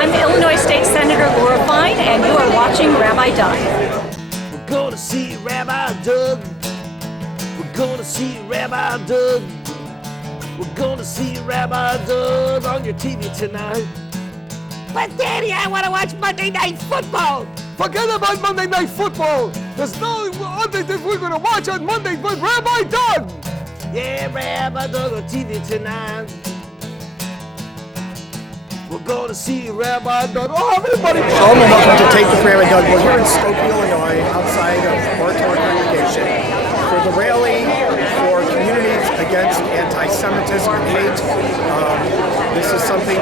I'm Illinois State Senator Laura Fine, and you are watching Rabbi Doug. We're gonna see Rabbi Doug. We're gonna see Rabbi Doug. We're gonna see Rabbi Doug on your TV tonight. But Daddy, I want to watch Monday Night Football. Forget about Monday Night Football. There's no other thing we're going to watch on Monday but Rabbi Doug. Yeah, Rabbi Doug on TV tonight. We're going to see Rabbi Doug. Oh, everybody! Shalom and welcome to Take the Rabbi Doug. We're here in Skokie, Illinois, outside of Oratory Congregation for the rally for communities against anti-Semitism and hate. This is something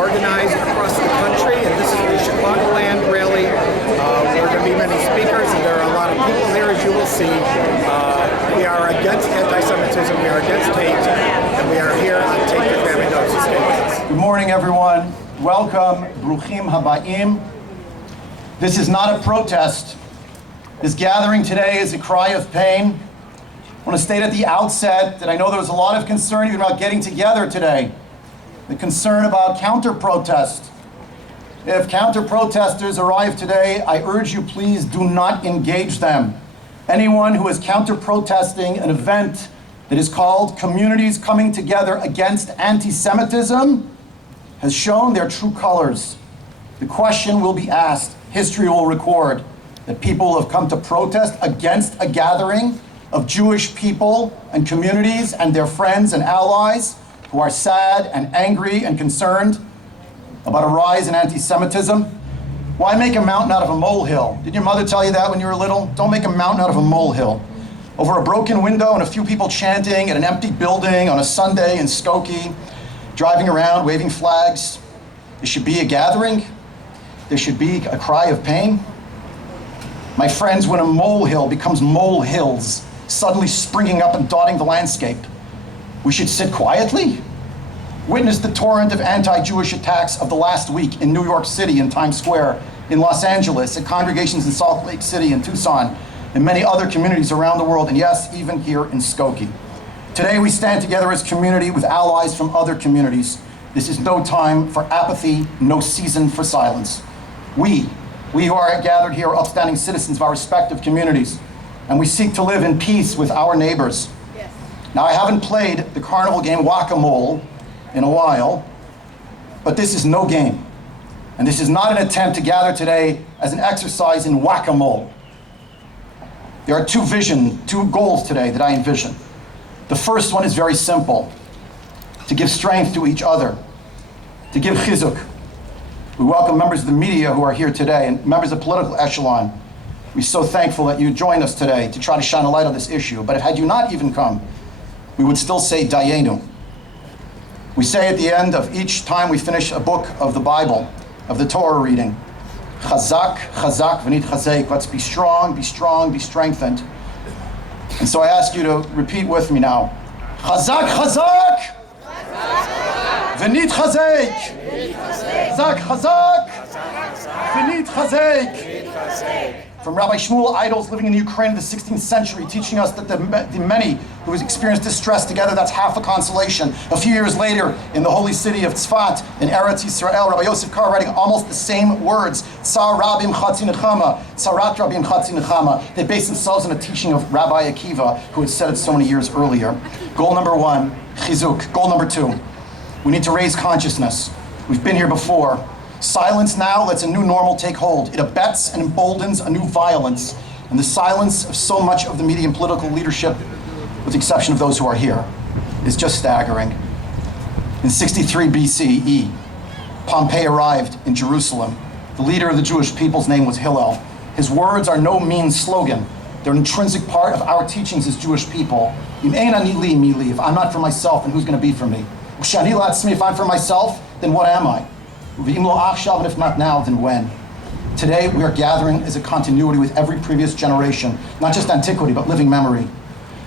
organized across the country, and this is the Chicagoland rally. There are going to be many speakers, and there are a lot of people here, as you will see. We are against anti-Semitism, we are against hate, and we are here on Take the Rabbi Doug's statements. Good morning, everyone. Welcome, Bruchim Habayim. This is not a protest. This gathering today is a cry of pain. I want to state at the outset that I know there was a lot of concern even about getting together today. The concern about counter-protest. If counter-protesters arrive today, I urge you, please do not engage them. Anyone who is counter-protesting an event that is called Communities Coming Together Against Anti-Semitism has shown their true colors. The question will be asked, history will record, that people have come to protest against a gathering of Jewish people and communities and their friends and allies who are sad and angry and concerned about a rise in anti-Semitism. Why make a mountain out of a molehill? Did your mother tell you that when you were little? Don't make a mountain out of a molehill. Over a broken window and a few people chanting at an empty building on a Sunday in Skokie, driving around, waving flags. There should be a gathering. There should be a cry of pain. My friends, when a molehill becomes molehills, suddenly springing up and dotting the landscape, we should sit quietly? Witness the torrent of anti-Jewish attacks of the last week in New York City, in Times Square, in Los Angeles, at congregations in Salt Lake City and Tucson, and many other communities around the world, and yes, even here in Skokie. Today we stand together as community with allies from other communities. This is no time for apathy, no season for silence. We who are gathered here are upstanding citizens of our respective communities, and we seek to live in peace with our neighbors. Yes. Now, I haven't played the carnival game Whack-A-Mole in a while, but this is no game. And this is not an attempt to gather today as an exercise in Whack-A-Mole. There are two goals today that I envision. The first one is very simple: to give strength to each other, to give chizuk. We welcome members of the media who are here today and members of the political echelon. We're so thankful that you joined us today to try to shine a light on this issue. But had you not even come, we would still say Dayenu. We say at the end of each time we finish a book of the Bible, of the Torah reading, Chazak, Chazak, V'nit Chazek. Let's be strong, be strengthened. And so I ask you to repeat with me now. Chazak, Chazak, V'nit Chazek. Chazak, Chazak, V'nit Chazek. From Rabbi Shmuel Idols living in the Ukraine in the 16th century, teaching us that the many who experienced distress together, that's half a consolation. A few years later, in the holy city of Tzfat, in Eretz Yisrael, Rabbi Yosef Kar writing almost the same words, Tsar Rabim Chatzi Nechama, Tsarat Rabim Chatzi Nechama. They base themselves on a teaching of Rabbi Akiva, who had said it so many years earlier. Goal number one, chizuk. Goal number two, we need to raise consciousness. We've been here before. Silence now lets a new normal take hold. It abets and emboldens a new violence. And the silence of so much of the media and political leadership, with the exception of those who are here, is just staggering. In 63 BCE, Pompey arrived in Jerusalem. The leader of the Jewish people's name was Hillel. His words are no mean slogan. They're an intrinsic part of our teachings as Jewish people. Im ein ani li mi li. If I'm not for myself, then who's going to be for me? U'shani la'atzmi. If I'm for myself, then what am I? And if not now, then when? Today, we are gathering as a continuity with every previous generation, not just antiquity, but living memory.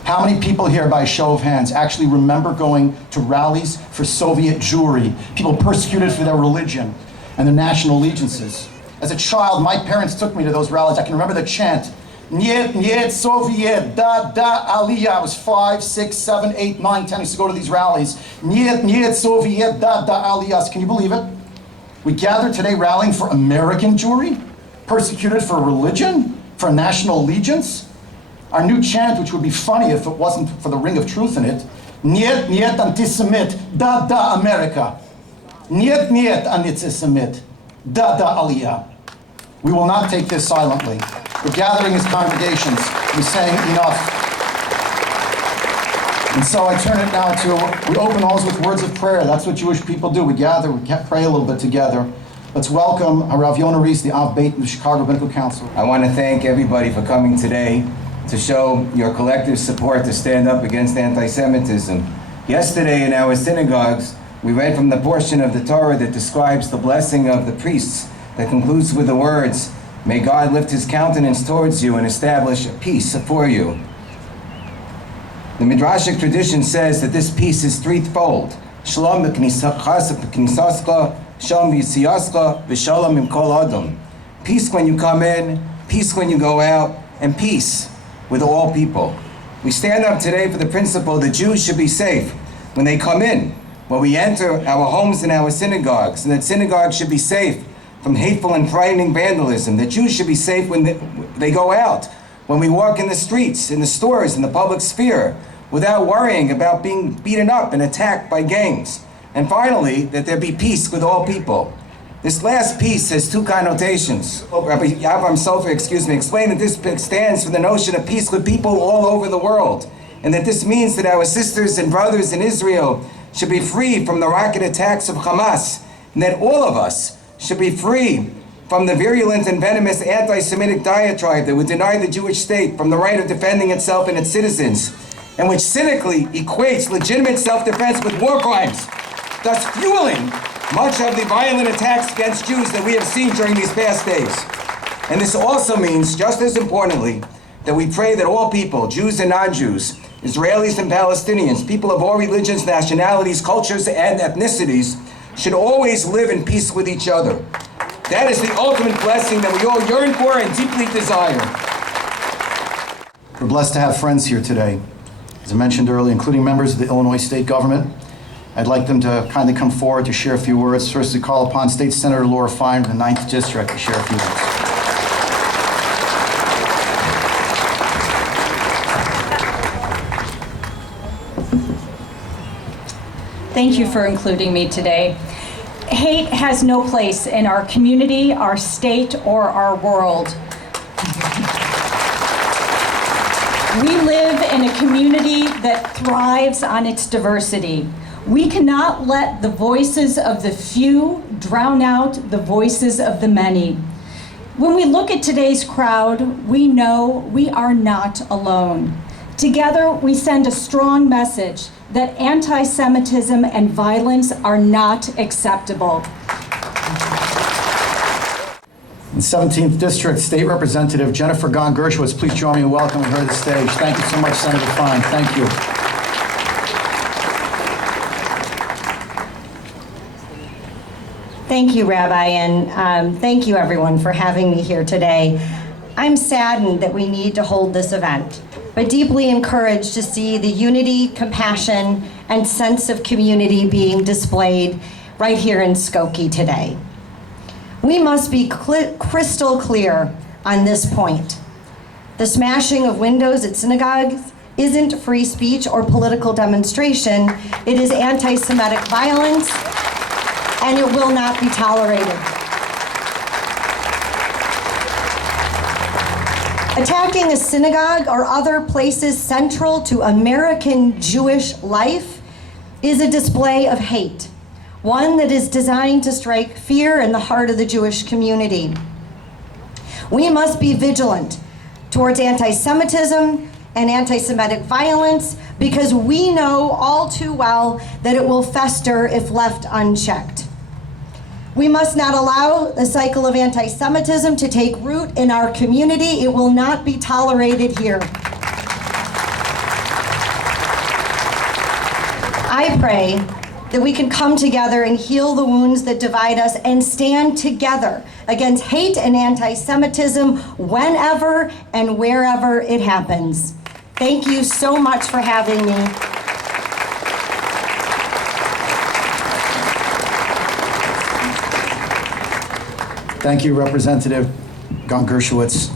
How many people here, by a show of hands, actually remember going to rallies for Soviet Jewry, people persecuted for their religion and their national allegiances? As a child, my parents took me to those rallies. I can remember the chant, Niet, Niet, Soviet, Da, Da, Aliyah. I was 5, 6, 7, 8, 9, 10. I used to go to these rallies. Niet, Niet, Soviet, Da, Da, Aliyah. Can you believe it? We gather today rallying for American Jewry, persecuted for religion, for national allegiance. Our new chant, which would be funny if it wasn't for the ring of truth in it, Niet, niet antisemit, da, da, America. Niet, niet antisemit, da, da, Aliyah. We will not take this silently. We're gathering as congregations. We're saying enough. And so I turn it now to, we open always with words of prayer. That's what Jewish people do. We gather, we pray a little bit together. Let's welcome Rav Yonah Rees, the Av Beit of the Chicago Rabbinical Council. I want to thank everybody for coming today to show your collective support to stand up against anti-Semitism. Yesterday in our synagogues, we read from the portion of the Torah that describes the blessing of the priests that concludes with the words, "May God lift his countenance towards you and establish a peace for you." The Midrashic tradition says that this peace is threefold. Shalom b'knisascha, shalom b'yitziascha, v'shalom im kol adam. Peace when you come in, peace when you go out, and peace with all people. We stand up today for the principle that Jews should be safe when they come in, when we enter our homes and our synagogues, and that synagogues should be safe from hateful and frightening vandalism, that Jews should be safe when they go out, when we walk in the streets, in the stores, in the public sphere, without worrying about being beaten up and attacked by gangs. And finally, that there be peace with all people. This last piece has two connotations. Rabbi Avraham Sofer, explained that this stands for the notion of peace with people all over the world, and that this means that our sisters and brothers in Israel should be free from the rocket attacks of Hamas, and that all of us should be free from the virulent and venomous anti-Semitic diatribe that would deny the Jewish state from the right of defending itself and its citizens, and which cynically equates legitimate self-defense with war crimes, thus fueling much of the violent attacks against Jews that we have seen during these past days. And this also means, just as importantly, that we pray that all people, Jews and non-Jews, Israelis and Palestinians, people of all religions, nationalities, cultures, and ethnicities, should always live in peace with each other. That is the ultimate blessing that we all yearn for and deeply desire. We're blessed to have friends here today, as I mentioned earlier, including members of the Illinois State Government. I'd like them to kindly come forward to share a few words. First, to call upon State Senator Laura Fine of the 9th District to share a few words. Thank you for including me today. Hate has no place in our community, our state, or our world. We live in a community that thrives on its diversity. We cannot let the voices of the few drown out the voices of the many. When we look at today's crowd, we know we are not alone. Together, we send a strong message that anti-Semitism and violence are not acceptable. In 17th District, State Representative Jennifer Gong-Gershowitz, please join me in welcoming her to the stage. Thank you so much, Senator Fine. Thank you. Thank you, Rabbi, and thank you, everyone, for having me here today. I'm saddened that we need to hold this event, but deeply encouraged to see the unity, compassion, and sense of community being displayed right here in Skokie today. We must be crystal clear on this point. The smashing of windows at synagogues isn't free speech or political demonstration. It is anti-Semitic violence, and it will not be tolerated. Attacking a synagogue or other places central to American Jewish life is a display of hate, one that is designed to strike fear in the heart of the Jewish community. We must be vigilant towards anti-Semitism and anti-Semitic violence because we know all too well that it will fester if left unchecked. We must not allow the cycle of anti-Semitism to take root in our community. It will not be tolerated here. I pray that we can come together and heal the wounds that divide us and stand together against hate and anti-Semitism whenever and wherever it happens. Thank you so much for having me. Thank you, Representative Gong-Gershowitz.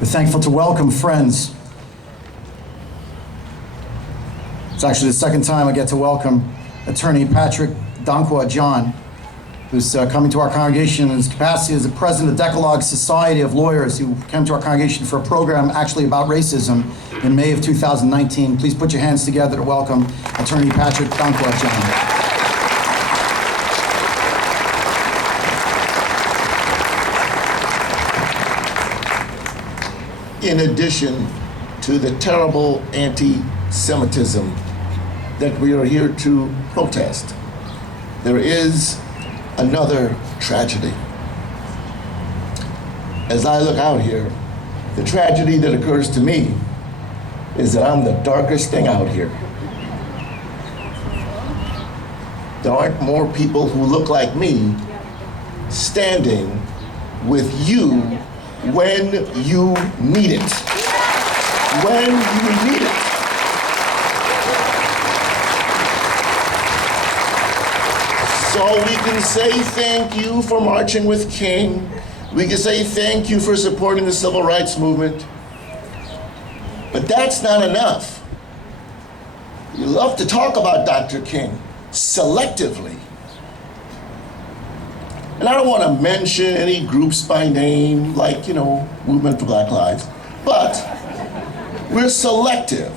We're thankful to welcome friends. It's actually the second time I get to welcome Attorney Patrick Dankwa John, who's coming to our congregation in his capacity as the president of the Decalogue Society of Lawyers, who came to our congregation for a program actually about racism in May of 2019. Please put your hands together to welcome Attorney Patrick Dankwa John. In addition to the terrible anti-Semitism that we are here to protest, there is another tragedy. As I look out here, the tragedy that occurs to me is that I'm the darkest thing out here. There aren't more people who look like me standing with you when you need it. When you need it. So we can say thank you for marching with King. We can say thank you for supporting the civil rights movement. But that's not enough. You love to talk about Dr. King selectively. And I don't want to mention any groups by name, like, Movement for Black Lives, but we're selective.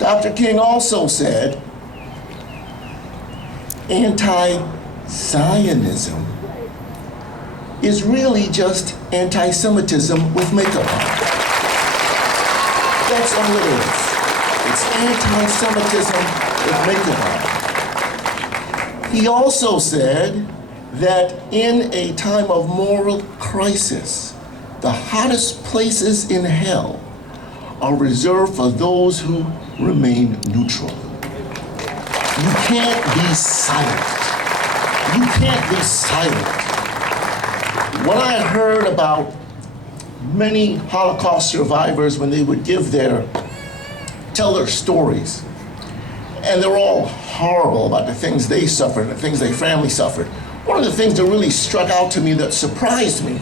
Dr. King also said, anti-Zionism is really just anti-Semitism with makeup on. That's all it is. It's anti-Semitism with makeup on. He also said that in a time of moral crisis, the hottest places in hell are reserved for those who remain neutral. You can't be silent. You can't be silent. When I heard about many Holocaust survivors when they would tell their stories, and they're all horrible about the things they suffered and the things their family suffered, one of the things that really struck out to me that surprised me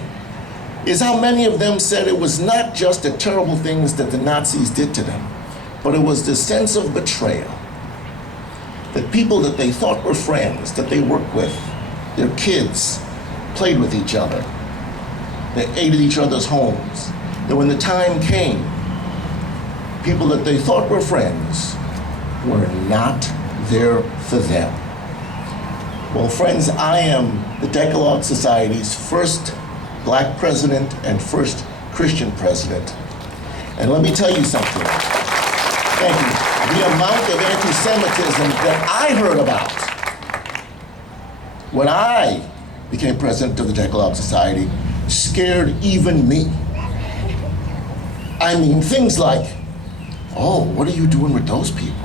is how many of them said it was not just the terrible things that the Nazis did to them, but it was the sense of betrayal. That people that they thought were friends, that they worked with, their kids, played with each other, they ate at each other's homes, that when the time came, people that they thought were friends were not there for them. Well, friends, I am the Decalogue Society's first Black president and first Christian president. And let me tell you something. Thank you. The amount of anti-Semitism that I heard about when I became president of the Decalogue Society scared even me. I mean, things like, oh, what are you doing with those people?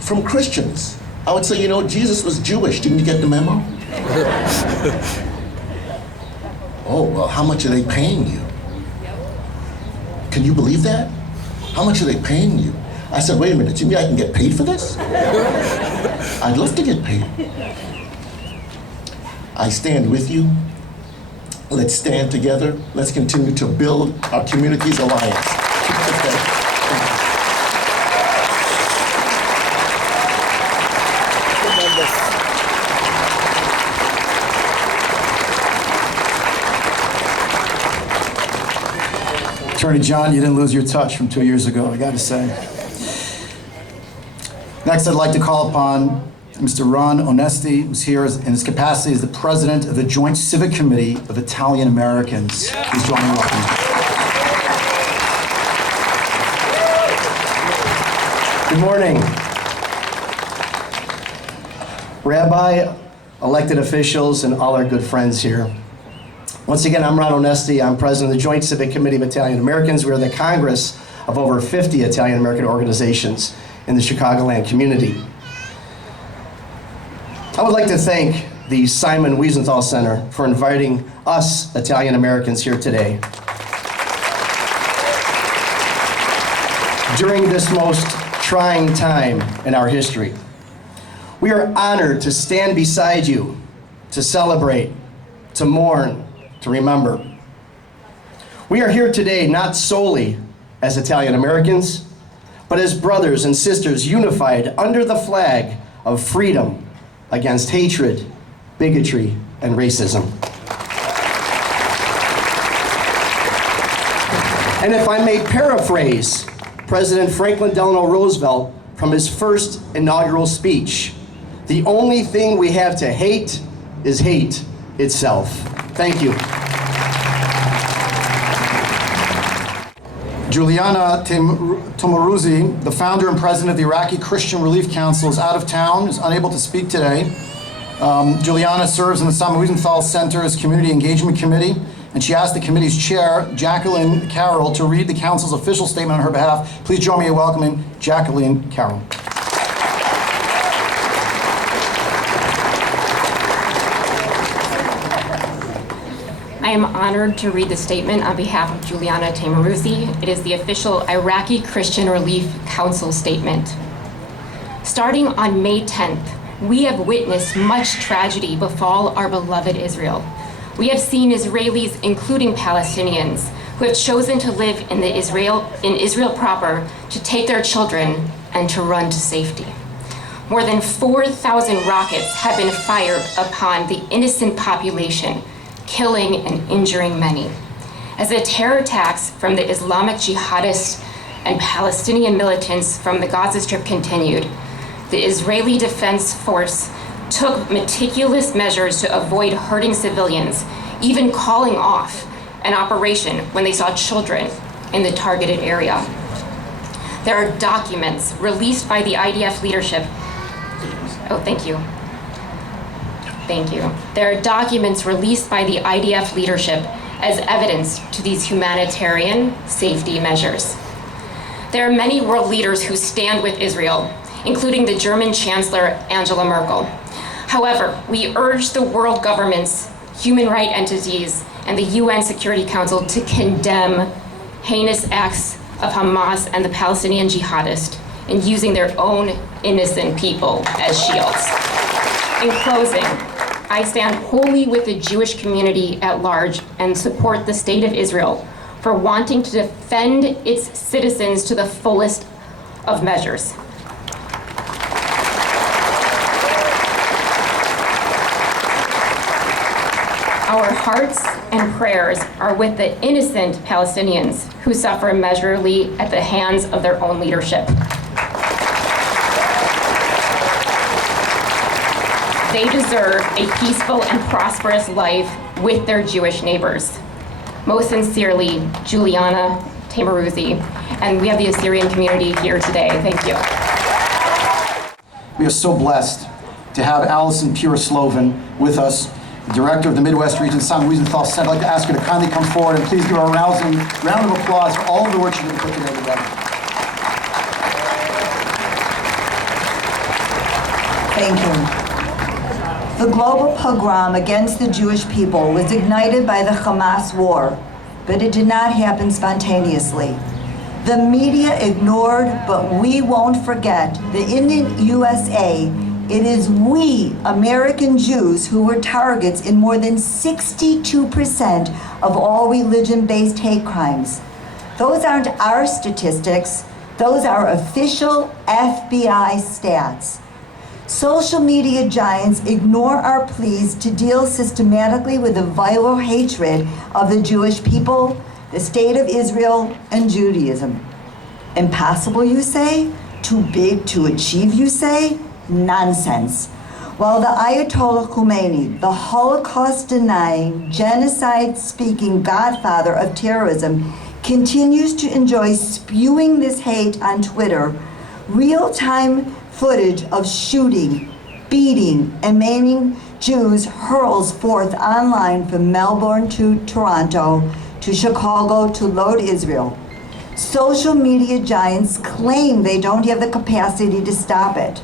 From Christians. I would say, Jesus was Jewish. Didn't you get the memo? Oh, well, how much are they paying you? Can you believe that? How much are they paying you? I said, wait a minute, you mean I can get paid for this? I'd love to get paid. I stand with you. Let's stand together. Let's continue to build our community's alliance. Attorney John, you didn't lose your touch from 2 years ago, I gotta say. Next, I'd like to call upon Mr. Ron Onesti, who's here in his capacity as the president of the Joint Civic Committee of Italian Americans. Please join me in welcoming. Good morning. Rabbi, elected officials, and all our good friends here. Once again, I'm Ron Onesti. I'm president of the Joint Civic Committee of Italian Americans. We're the Congress of over 50 Italian American organizations in the Chicagoland community. I would like to thank the Simon Wiesenthal Center for inviting us Italian Americans here today. During this most trying time in our history, we are honored to stand beside you to celebrate, to mourn, to remember. We are here today not solely as Italian Americans, but as brothers and sisters unified under the flag of freedom against hatred, bigotry, and racism. And if I may paraphrase President Franklin Delano Roosevelt from his first inaugural speech, the only thing we have to hate is hate itself. Thank you. Juliana Tomaruzzi, the founder and president of the Iraqi Christian Relief Council, is out of town, is unable to speak today. Juliana serves in the Sam Wiesenthal Center's Community Engagement Committee, and she asked the committee's chair, Jacqueline Carroll, to read the council's official statement on her behalf. Please join me in welcoming Jacqueline Carroll. I am honored to read the statement on behalf of Juliana Tamaruzzi. It is the official Iraqi Christian Relief Council statement. Starting on May 10th, we have witnessed much tragedy befall our beloved Israel. We have seen Israelis, including Palestinians, who have chosen to live in Israel proper, to take their children and to run to safety. More than 4,000 rockets have been fired upon the innocent population, killing and injuring many. As the terror attacks from the Islamic jihadists and Palestinian militants from the Gaza Strip continued, the Israeli Defense Force took meticulous measures to avoid hurting civilians, even calling off an operation when they saw children in the targeted area. There are documents released by the IDF leadership. Oh, thank you. Thank you. There are documents released by the IDF leadership as evidence to these humanitarian safety measures. There are many world leaders who stand with Israel, including the German Chancellor Angela Merkel. However, we urge the world governments, human rights entities, and the UN Security Council to condemn heinous acts of Hamas and the Palestinian jihadists in using their own innocent people as shields. In closing, I stand wholly with the Jewish community at large and support the State of Israel for wanting to defend its citizens to the fullest of measures. Our hearts and prayers are with the innocent Palestinians who suffer immeasurably at the hands of their own leadership. They deserve a peaceful and prosperous life with their Jewish neighbors. Most sincerely, Juliana Tamaruzzi, and we have the Assyrian community here today. Thank you. We are so blessed to have Allison Pure-Slovin with us, the director of the Midwest Region Sam Wiesenthal Center. I'd like to ask her to kindly come forward and please give her a rousing round of applause for all of the work she's been put together. Thank you. The global pogrom against the Jewish people was ignited by the Hamas war, but it did not happen spontaneously. The media ignored, but we won't forget, that in the USA, it is we, American Jews, who were targets in more than 62% of all religion-based hate crimes. Those aren't our statistics, those are official FBI stats. Social media giants ignore our pleas to deal systematically with the viral hatred of the Jewish people, the State of Israel, and Judaism. Impossible, you say? Too big to achieve, you say? Nonsense. While the Ayatollah Khomeini, the Holocaust-denying, genocide-speaking godfather of terrorism, continues to enjoy spewing this hate on Twitter, real-time footage of shooting, beating, and maiming Jews hurls forth online from Melbourne to Toronto to Chicago to load Israel. Social media giants claim they don't have the capacity to stop it.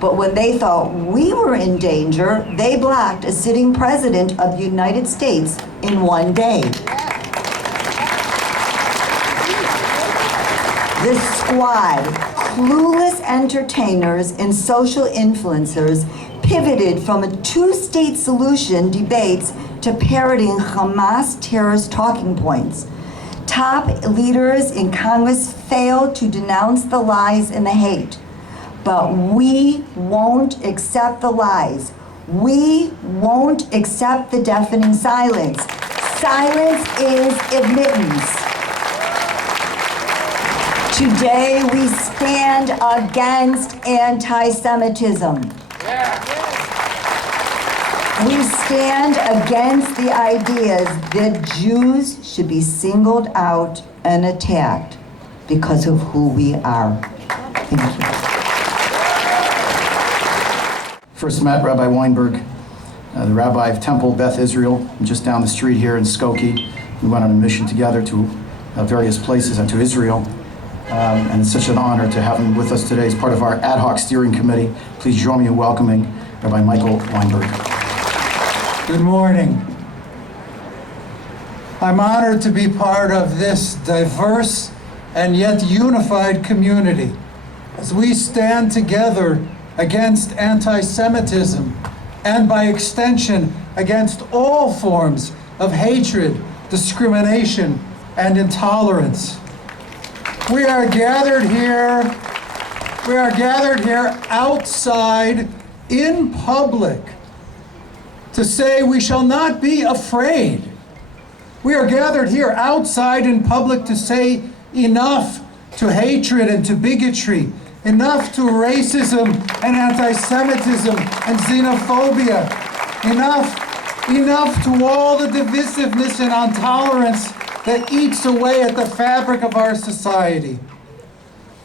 But when they thought we were in danger, they blocked a sitting president of the United States in one day. This squad, clueless entertainers and social influencers, pivoted from a two-state solution debates to parroting Hamas terrorist talking points. Top leaders in Congress failed to denounce the lies and the hate. But we won't accept the lies. We won't accept the deafening silence. Silence is admittance. Today we stand against anti-Semitism. We stand against the ideas that Jews should be singled out and attacked because of who we are. Thank you. First met Rabbi Weinberg, the rabbi of Temple Beth Israel, just down the street here in Skokie. We went on a mission together to various places and to Israel. And it's such an honor to have him with us today as part of our ad hoc steering committee. Please join me in welcoming Rabbi Michael Weinberg. Good morning. I'm honored to be part of this diverse and yet unified community as we stand together against anti-Semitism and by extension against all forms of hatred, discrimination, and intolerance. We are gathered here outside in public to say we shall not be afraid. We are gathered here outside in public to say enough to hatred and to bigotry, enough to racism and anti-Semitism and xenophobia, enough to all the divisiveness and intolerance that eats away at the fabric of our society.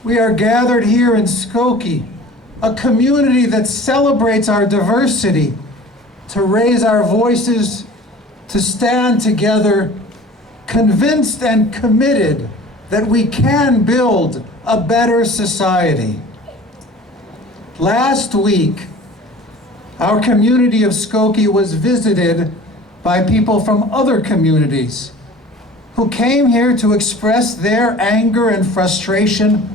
We are gathered here in Skokie, a community that celebrates our diversity, to raise our voices, to stand together, convinced and committed that we can build a better society. Last week, our community of Skokie was visited by people from other communities who came here to express their anger and frustration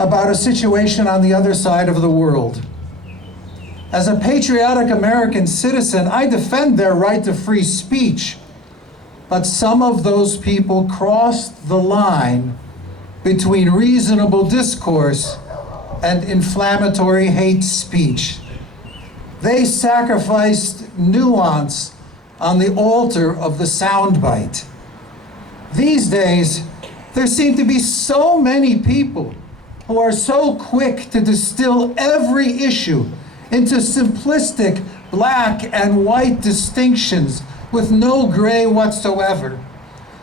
about a situation on the other side of the world. As a patriotic American citizen, I defend their right to free speech, but some of those people crossed the line between reasonable discourse and inflammatory hate speech. They sacrificed nuance on the altar of the soundbite. These days, there seem to be so many people who are so quick to distill every issue into simplistic black and white distinctions with no gray whatsoever.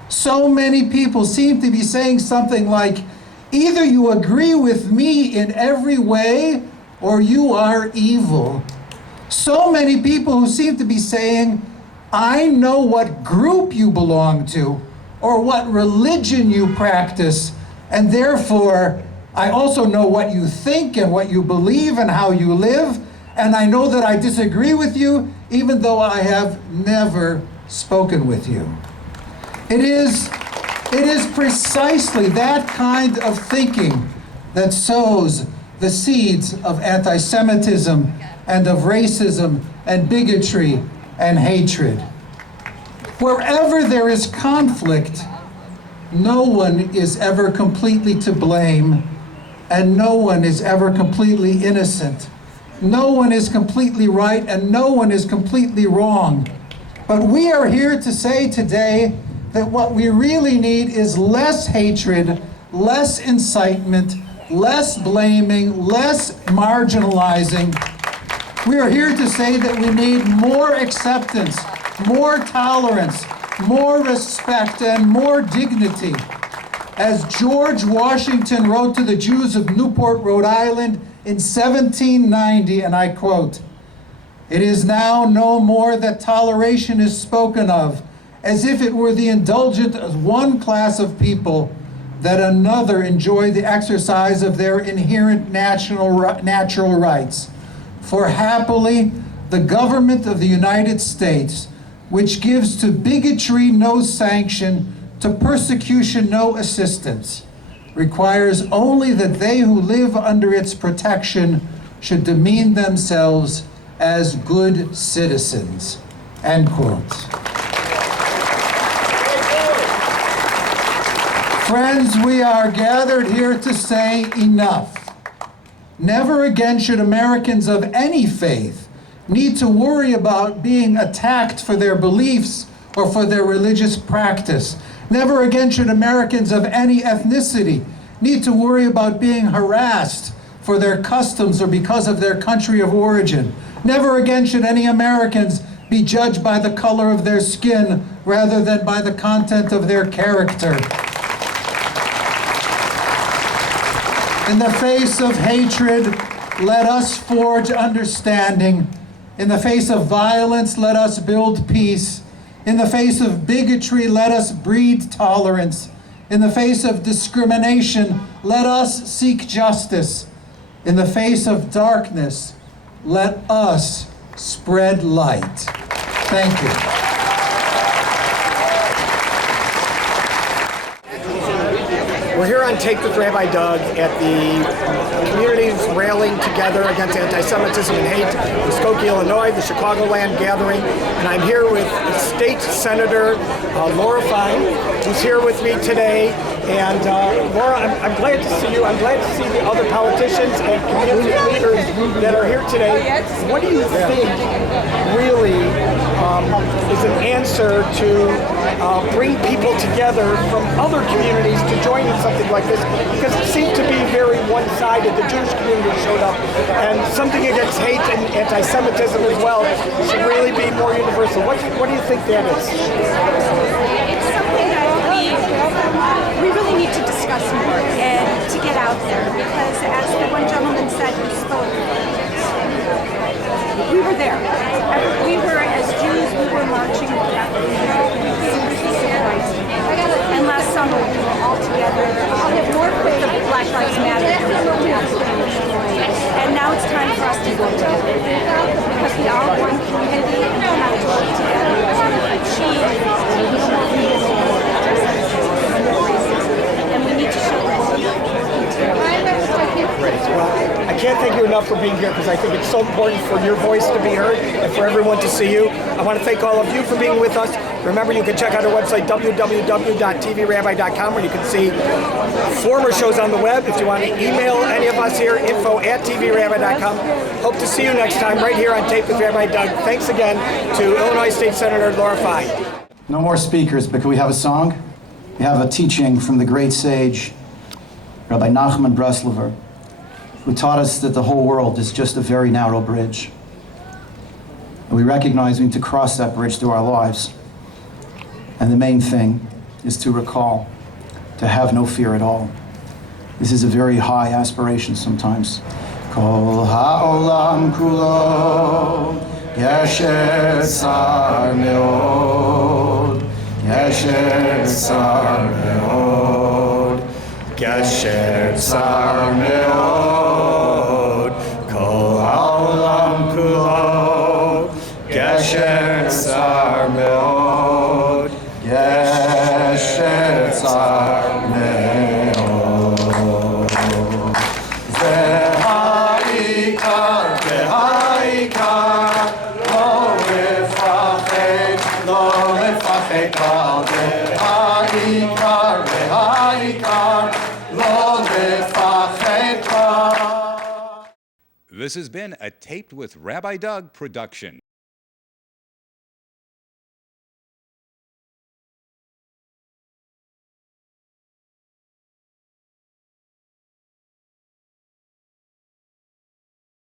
So many people seem to be saying something like, either you agree with me in every way or you are evil. So many people who seem to be saying, I know what group you belong to or what religion you practice, and therefore I also know what you think and what you believe and how you live, and I know that I disagree with you even though I have never spoken with you. It is precisely that kind of thinking that sows the seeds of anti-Semitism and of racism and bigotry and hatred. Wherever there is conflict, no one is ever completely to blame, and no one is ever completely innocent. No one is completely right, and no one is completely wrong. But we are here to say today that what we really need is less hatred, less incitement, less blaming, less marginalizing. We are here to say that we need more acceptance, more tolerance, more respect, and more dignity. As George Washington wrote to the Jews of Newport, Rhode Island in 1790, and I quote, "It is now no more that toleration is spoken of, as if it were the indulgence of one class of people, that another enjoy the exercise of their inherent natural rights. For happily, the government of the United States, which gives to bigotry no sanction, to persecution no assistance, requires only that they who live under its protection should demean themselves as good citizens, end quote. Friends, we are gathered here to say enough. Never again should Americans of any faith need to worry about being attacked for their beliefs or for their religious practice. Never again should Americans of any ethnicity need to worry about being harassed for their customs or because of their country of origin. Never again should any Americans be judged by the color of their skin rather than by the content of their character. In the face of hatred, let us forge understanding. In the face of violence, let us build peace. In the face of bigotry, let us breed tolerance. In the face of discrimination, let us seek justice. In the face of darkness, let us spread light. Thank you. We're here on Tape with Rabbi Doug at the communities railing together against anti-Semitism and hate in Skokie, Illinois, the Chicagoland gathering. And I'm here with State Senator Laura Fine, who's here with me today. And Laura, I'm glad to see you. I'm glad to see the other politicians and community leaders that are here today. What do you think really is an answer to bring people together from other communities to join in something like this? Because it seemed to be very one-sided. The Jewish community showed up, and something against hate and anti-Semitism as well should really be more universal. What do you think that is? It's something that we really need to discuss more and to get out there, because as the one gentleman said who spoke, we were there. We were, as Jews, we were marching with civil rights. And last summer we were all together. I'll have more with the Black Lives Matter. And now it's time for us to go together. Because we are one community and we have to work together to achieve and we need to show the world that we're working together. Great. Well, I can't thank you enough for being here because I think it's so important for your voice to be heard and for everyone to see you. I want to thank all of you for being with us. Remember, you can check out our website, www.tvrabbi.com, where you can see former shows on the web. If you want to email any of us here, info@tvrabbi.com. Hope to see you next time right here on Tape with Rabbi Doug. Thanks again to Illinois State Senator Laura Fine. No more speakers, but can we have a song? We have a teaching from the great sage, Rabbi Nachman Breslover, who taught us that the whole world is just a very narrow bridge. And we recognize we need to cross that bridge through our lives. And the main thing is to recall, to have no fear at all. This is a very high aspiration sometimes. Kol ha'olam kulo, yesher sar me'od, yesher sar me'od, yesher sar me'od, kol ha'olam kulo, yesher sar me'od, yesher sar me'od. V'ha'ikar, v'ha'ikar, lo lefachet kal, v'ha'ikar, v'ha'ikar, lo lefachet kal. This has been a Taped with Rabbi Doug production.